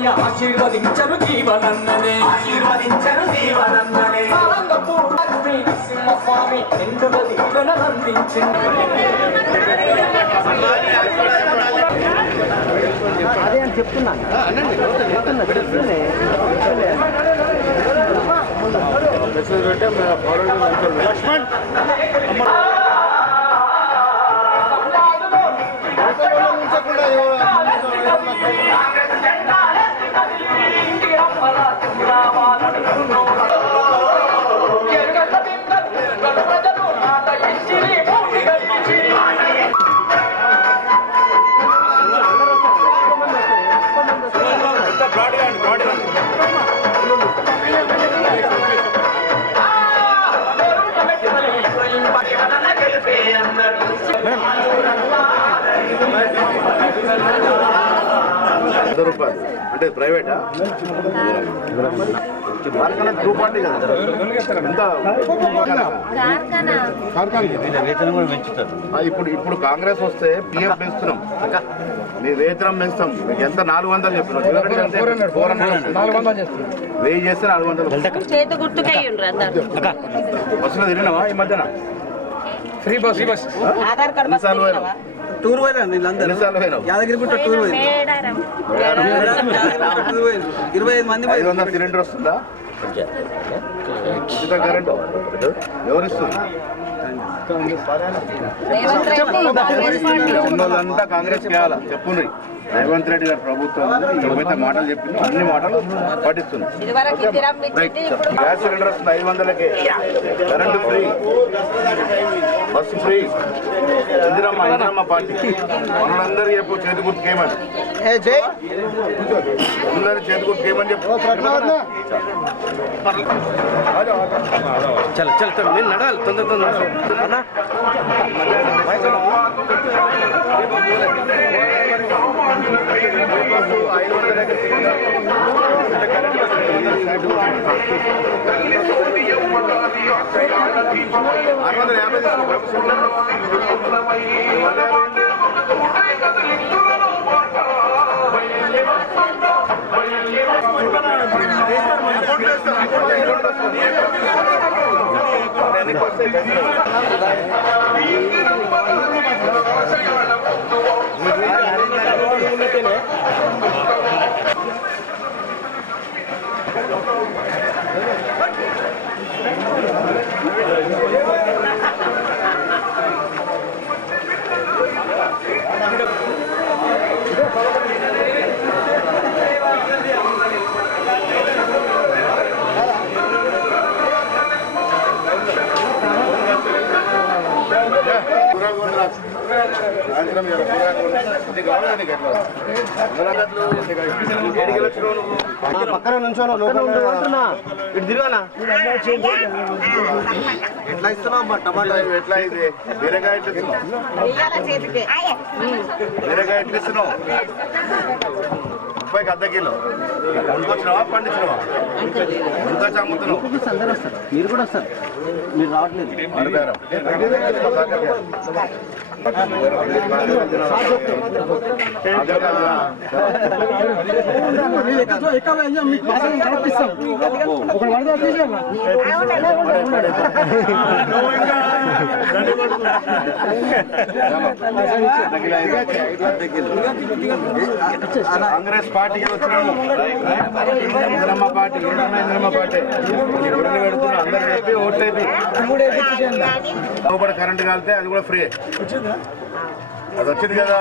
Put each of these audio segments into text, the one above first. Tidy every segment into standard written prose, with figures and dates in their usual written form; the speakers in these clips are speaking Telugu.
అయ్య ఆశీర్వదించరు జీవనన్ననే సింహస్వామి నిండుగా దీవెనలందించింది. అదే అని చెప్తున్నాను. లక్ష్మణ్ రూపాయలు అంటే ప్రైవేటా గ్రూప్ పార్టీ కదా ఎంత ఇప్పుడు కాంగ్రెస్ వస్తే పిఎఫ్ పెంచుతున్నాం, నీ వేతనం పెంచుతాం. మీకు ఎంత 400 చెప్పినాం, 1000 చేస్తే 400. బస్సులో తిరిగినావా ఈ మధ్యన? ఫ్రీ బస్ ఎన్నిసార్లు పోయినావు? టూర్ పోయినా యాదగిరిగుట్ట టూర్ పోయింది. 25 మంది. 500 సిలిండర్ వస్తుందా? ఉచిత కరెంటు ఎవరు ఇస్తుంది? చిన్నోళ్ళంతా కాంగ్రెస్ చేయాలా చెప్పుండ్రి. రేవంత్ రెడ్డి గారు ప్రభుత్వం ఏవైతే మాటలు చెప్పిందో అన్ని మాటలు పాటిస్తుంది. గ్యాస్ సిలిండర్ వస్తుంది 500కే, current free, bus free. Indiramma party మనందరూ చెప్పు చేతి గుర్తుకు ఏమని, అందరూ చేతి గుర్తుకు ఏమని చెప్పు. చల్ నేను నడాలి తొందర పక్కన నుంచోను ఇటు తిరగానా? ఎట్లా ఇస్తున్నావు టమాటా? ఎట్లా ఇది బీరకాయ ఎట్లా ఇస్తున్నావు? బీరకాయ ఎట్లా ఇస్తున్నావు? 30కి అర్ధ కిలో. కొనుకొచ్చినావా పండించినావా? కొనుకొచ్చి అమ్ముతున్నావు. మీరు కూడా వస్తారు, మీరు రావట్లేదు. కాంగ్రెస్ పార్టీకి వచ్చినాము. ఇందిరమ్మ పార్టీ పెడుతున్నా అందరు చెప్పి ఓట్లు అయిపోయి కరెంట్ కాలితే అది కూడా ఫ్రీ. అది వచ్చింది కదా.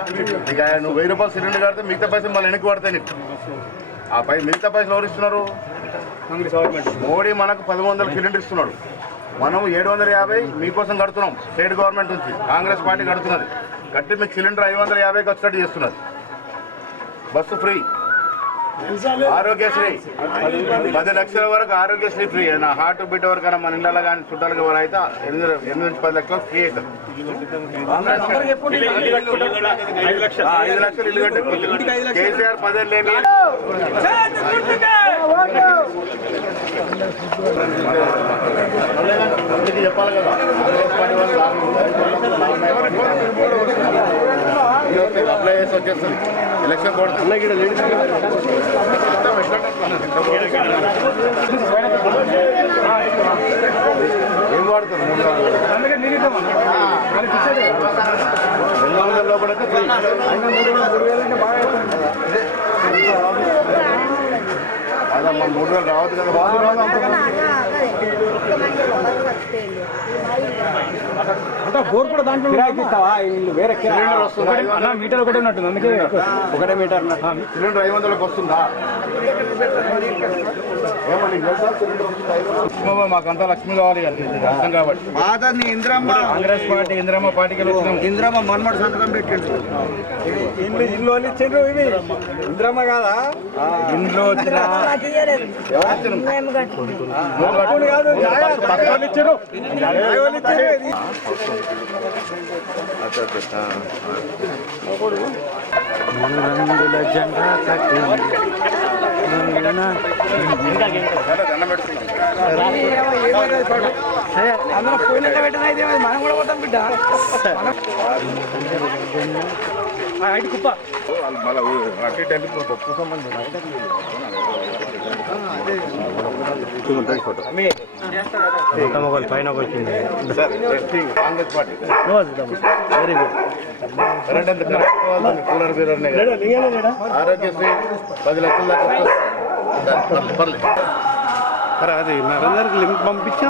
ఇక నువ్వు 1000 రూపాయలు సిలిండర్ కడితే మిగతా పైసలు మళ్ళీ వెనక్కి పడతాయి నీకు. ఆ మిగతా పైసలు ఎవరు ఇస్తున్నారు? మోడీ మనకు 1100 సిలిండర్ ఇస్తున్నాడు. మనం 750 మీకోసం కడుతున్నాం. స్టేట్ గవర్నమెంట్ నుంచి కాంగ్రెస్ పార్టీ కడుతున్నది. కట్టి మీకు సిలిండర్ 550కి వచ్చేటట్టు చేస్తున్నది. బస్సు ఫ్రీ, ఆరోగ్యశ్రీ 10 లక్షల వరకు ఆరోగ్యశ్రీ ఫ్రీ. నా హార్ట్ బీట్ వరకైనా మన ఇళ్ళలో కానీ చుట్టాలకు ఎవరు అయితే 8 నుంచి 10 లక్షలు ఫ్రీ అవుతుంది. 5 లక్షలు ఇల్లు కట్టే కేసీఆర్ 10 ఏళ్ళేమి చెప్పాలి కదా. కాంగ్రెస్ పార్టీ వాళ్ళు అప్లై చేసి వచ్చేస్తుంది. ఎలక్షన్ కోడ్ ఏం వాడుతారు 200 లోపల అదమ్మా 3000 రావద్దు కదా బోర్ కూడా దాంట్లో వేరే సిలిండర్ వస్తుందా మీటర్ ఒకటే ఉన్నట్టుంది అందుకే ఒకటే మీటర్ సిలిండర్ 500లకు వస్తుందా ఏమని తెలుసా సిలిండర్ మాకంతా లక్ష్మి కావాలి అర్థం కాబట్టి పాతని ఇంద్రమ్మ కాంగ్రెస్ పార్టీ ఇందిరమ్మ పార్టీకి వచ్చినాం ఇంద్రమ్మ మన్మడు సంతకం పెట్టిండు ఇల్లు వాళ్ళు ఇచ్చిండ్రు ఇవి ఇంద్రమ్మ కాదా ఇంట్లో వచ్చిన కాదు పక్కన ఇచ్చారు జెండా అందులో పోయినట్టు పెట్టినైతే మనం కూడా పోతాం బిడ్డ కుప్ప పైన వచ్చింది Congress party very good current ఎంత కూలర్ బీలర్నే ఆరోగ్యశ్రీ 10 లక్షల దాకా పర్లేదు అది నరేందర్కి లింక్ పంపించా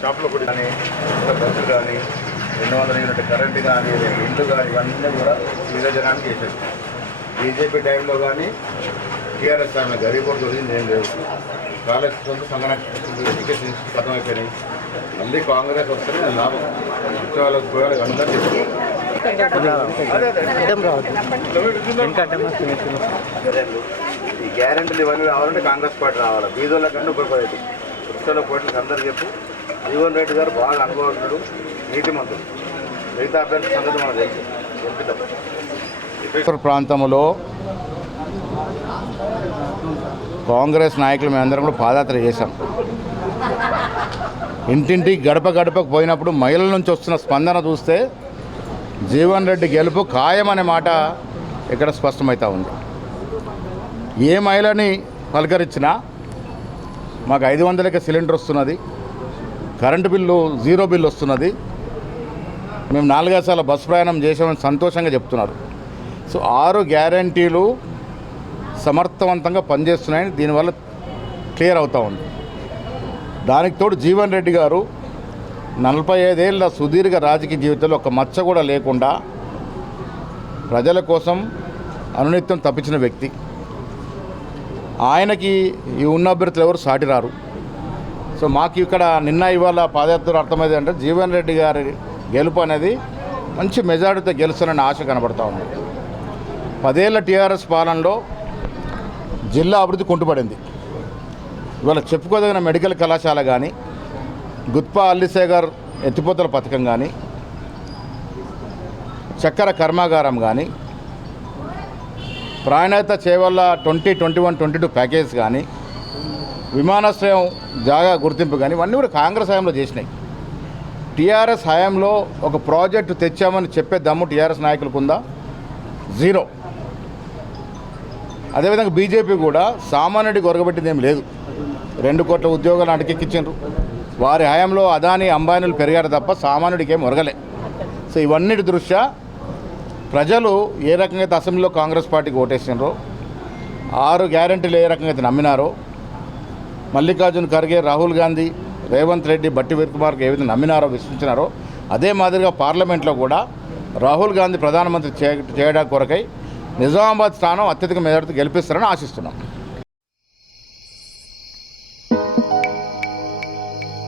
షాప్లో కూడా కానీ బస్సులు కానీ 200 యూనిట్ కరెంటు కానీ ఇండ్లు కానీ ఇవన్నీ కూడా విభజనానికి చేశారు. బీజేపీ టైంలో కానీ టీఆర్ఎస్ టైంలో గరీబ్ దొరికింది ఏం లేదు. కాలేజ్ సంఘటన ఎడ్యుకేషన్ ఖతం అయిపోయినాయి. మళ్ళీ కాంగ్రెస్ వస్తేనే లాభం. వాళ్ళకి పోయాలి అందరూ ఈ గ్యారెంటీలు ఇవన్నీ రావాలంటే కాంగ్రెస్ పార్టీ రావాలి. బీదోళ్ళ కన్నా ఉపయోగపడేది. వృక్షాల పోటీలకు అందరూ చెప్పు. జీవన్ రెడ్డి గారు బాగా అనుభవజ్ఞుడు, నీతిమంతుడు. మిగతా అభ్యర్థి సంగతి మనం తెలుసు. ప్రాంతంలో కాంగ్రెస్ నాయకులు మేమందరం కూడా పాదయాత్ర చేశాం. ఇంటింటి గడప గడపకు పోయినప్పుడు మహిళల నుంచి వస్తున్న స్పందన చూస్తే జీవన్ రెడ్డి గెలుపు ఖాయమనే మాట ఇక్కడ స్పష్టమవుతూ ఉంది. ఏ మహిళని పలకరించినా మాకు 500కి సిలిండర్ వస్తున్నది, కరెంటు బిల్లు 0 బిల్లు వస్తున్నది, మేము 4 సార్లు బస్సు ప్రయాణం చేసామని సంతోషంగా చెప్తున్నారు. సో 6 గ్యారంటీలు సమర్థవంతంగా పనిచేస్తున్నాయని దీనివల్ల క్లియర్ అవుతూ ఉంది. దానికి తోడు జీవన్ రెడ్డి గారు 45 ఏళ్ళ సుదీర్ఘ రాజకీయ జీవితంలో ఒక మచ్చ కూడా లేకుండా ప్రజల కోసం అనునిత్యం తప్పించిన వ్యక్తి. ఆయనకి ఈ ఉన్న అభ్యర్థులు ఎవరు సాటి రారు. సో మాకు ఇక్కడ నిన్న ఇవాళ పాదయాత్ర అర్థమైంది అంటే జీవన్ రెడ్డి గారి గెలుపు అనేది మంచి మెజారిటీతో గెలుస్తానని ఆశ కనబడతా ఉంది. 10 ఏళ్ల టీఆర్ఎస్ పాలనలో జిల్లా అభివృద్ధి కుంటుపడింది. ఇవాళ చెప్పుకోదగిన మెడికల్ కళాశాల కానీ, గుత్పా అల్లిసేగర్ ఎత్తిపోతల పథకం కానీ, చక్కెర కర్మాగారం కానీ, ప్రాణాయత చేవల్ల 2021-22 ప్యాకేజ్ కానీ, విమానాశ్రయం జాగా గుర్తింపు కానీ ఇవన్నీ కూడా కాంగ్రెస్ హయాంలో చేసినాయి. టీఆర్ఎస్ హయాంలో ఒక ప్రాజెక్టు తెచ్చామని చెప్పే దమ్ము టీఆర్ఎస్ నాయకులకు ఉందా? 0. అదేవిధంగా బీజేపీ కూడా సామాన్యుడికి ఒరగబెట్టింది ఏం లేదు. 2 కోట్ల ఉద్యోగాలు అటకెక్కించారు. వారి హయాంలో అదానీ అంబానీలు పెరిగారు తప్ప సామాన్యుడికి ఏం ఒరగలే. సో ఇవన్నిటి దృష్ట్యా ప్రజలు ఏ రకంగా అయితే అసెంబ్లీలో కాంగ్రెస్ పార్టీకి ఓటేసినారో, 6 గ్యారెంటీలు ఏ రకంగా అయితే నమ్మినారో, మల్లికార్జున్ ఖర్గే, రాహుల్ గాంధీ, రేవంత్ రెడ్డి, బట్టి విక్రమార్క ఏ విధంగా నమ్మినారో, విశ్వసించినారో, అదే మాదిరిగా పార్లమెంట్లో కూడా రాహుల్ గాంధీ ప్రధానమంత్రి చేయడానికి కొరకై నిజామాబాద్ స్థానం అత్యధిక మెజార్టీతో గెలిపిస్తారని ఆశిస్తున్నాం.